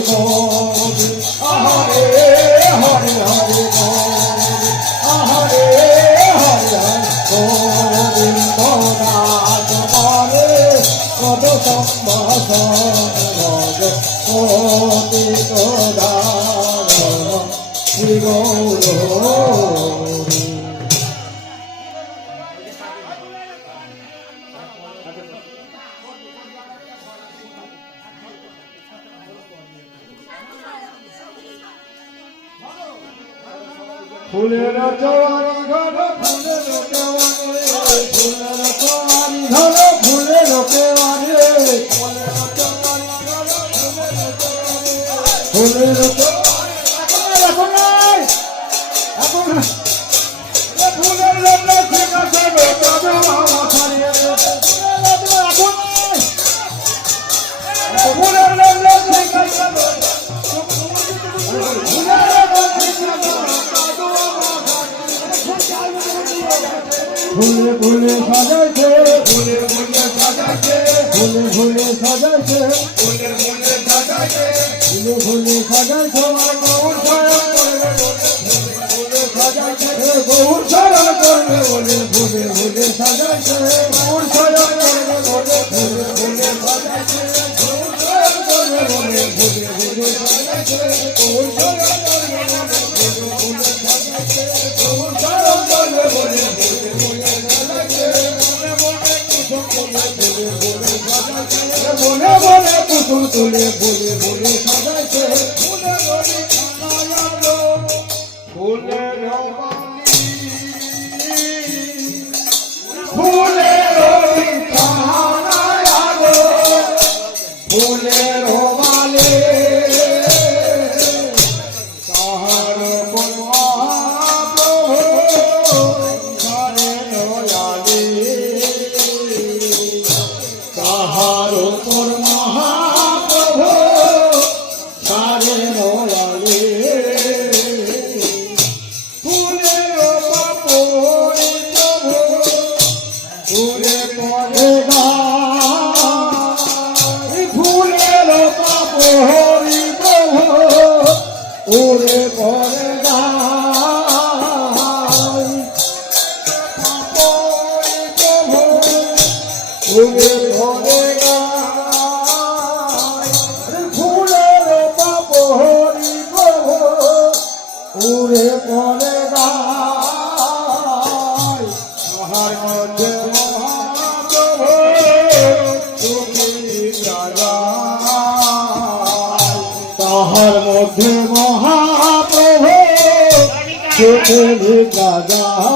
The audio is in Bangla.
গোবিন্দ হরে হরে হরে হরে হরে গোবিন্দ নাথ বলে কত সম্ভাষণ কোটি তোদার শ্রী গৌর ফুলের চোয়ারি ঘর ফুলের কেওয়ারি ফুলের চোয়ারি ঘর ফুলের কেওয়ারি ফুলের এখন নাই এখন ফুলের লগ্ন ঠিক আছে তবে মামা ছাড়িয়ে এখন ফুলের লগ্ন ঠিক আছে ফুলে ফুলে সাজাইছে ফুলে ফুলে সাজাইছে ফুলে ফুলে সাজাইছে ফুলে ফুলে সাজাইছে ফুলে ফুলে সাজাইছে গৌর শরণ করবে ফুলে সাজাইছে গৌর শরণ করবে বলে ফুলে ফুলে সাজাইছে গৌর শরণ করবে বলে ফুলে ফুলে সাজাইছে গৌর শরণ করবে বলে ফুলে ফুলে সাজাইছে গৌর শরণ করবে বলে ফুলে ফুলে সাজাইছে গৌর শরণ করবে বলে বলে বলে কুসুম তুলে বলে বলে সাজাইছে ফুলে বলে কানায়ালো ফুলে ফুলে রবি কানায়ালো ফুলে রোমালে তাহার তোর মহাপ্রভু সারে নয়ালে ফুলের বাপরে প্রভু ফুলে পরে গাই ফুলের বাপরি প্রভু ওরে পরে গাই বাপরি প্রভু ওরে পরে উড়ে পড়ে গায় তাহার মধ্যে মহাপ্রভু তুমি গায় তাহার মধ্যে মহাপ্রভু তুমি গায়